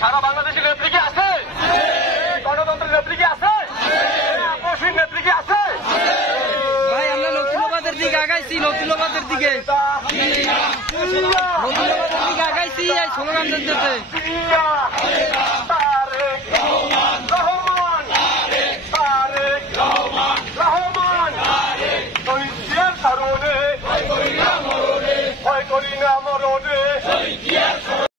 সারা বাংলাদেশের নেত্রী কি আছে? গণতন্ত্রের নেত্রী কি আছে? আপসীর নেত্রী কি আছে? ভাই আমরা নতুনবাদের দিকে আগাইছি, নতুনবাদের দিকে আগাইছি স্লোগান দিতে।